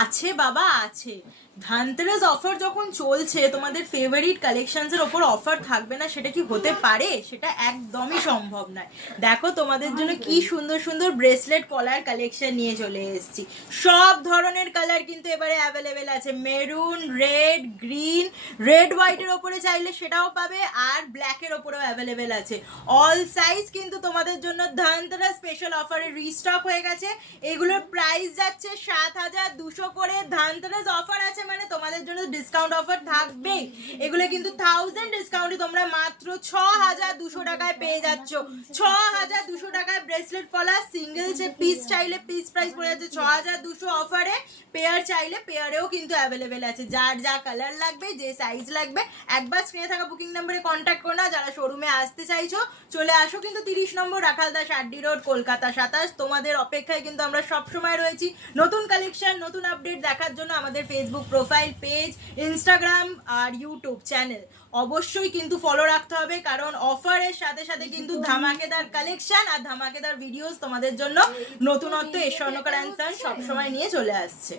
আছে বাবা আছে। ধানতেরাস অফার যখন চলছে, তোমাদের ফেভারিট কালেকশনসের ওপর অফার থাকবে না সেটা কি হতে পারে? সেটা একদমই সম্ভব নয়। দেখো তোমাদের জন্য কি সুন্দর সুন্দর ব্রেসলেট কলার কালেকশন নিয়ে চলে এসেছি। সব ধরনের কালার কিন্তু এবারে অ্যাভেলেবেল আছে। মেরুন, রেড, গ্রিন, রেড হোয়াইটের ওপরে চাইলে সেটাও পাবে, আর ব্ল্যাকের ওপরেও অ্যাভেলেবেল আছে। অল সাইজ কিন্তু তোমাদের জন্য ধানতেরাস স্পেশাল অফারে রিস্টক হয়ে গেছে। এগুলোর প্রাইস যাচ্ছে 7,200 করে। ধানতেরাস অফার আছে মানে তোমাদের জন্য ডিসকাউন্ট অফার থাকবে। এগুলো কিন্তু 1000 ডিসকাউন্টে তোমরা মাত্র 6,200 টাকায় পেয়ে যাচ্ছ। 6,200 টাকায় ব্রেসলেট কলা সিঙ্গেল যে পিস চাইলে পিস প্রাইস পড়ে যাচ্ছে 6,200 অফারে। পেয়ার চাইলে পেয়ারেও কিন্তু অ্যাভেলেবেল আছে। যার যা কালার লাগবে, যে সাইজ লাগবে, একবার স্ক্রিনে থাকা বুকিং নাম্বারে কন্ট্যাক্ট করো না। যারা শোরুমে আসতে চাইছো চলে আসো কিন্তু 30 নম্বর রাখালদাস আড্ডি রোড, কলকাতা 27। তোমাদের অপেক্ষায় কিন্তু আমরা সবসময় রয়েছি। নতুন কালেকশন, নতুন আপডেট দেখার জন্য আমাদের ফেসবুক প্রোফাইল, পেজ, ইনস্টাগ্রাম আর ইউটিউব চ্যানেল অবশ্যই কিন্তু ফলো রাখতে হবে, কারণ অফারের সাথে সাথে কিন্তু ধামাকেদার কালেকশন আর ধামাকেদার ভিডিওস তোমাদের জন্য নতুনত্ব এই স্বর্ণকার অ্যান্ড সন সবসময় নিয়ে চলে আসছে।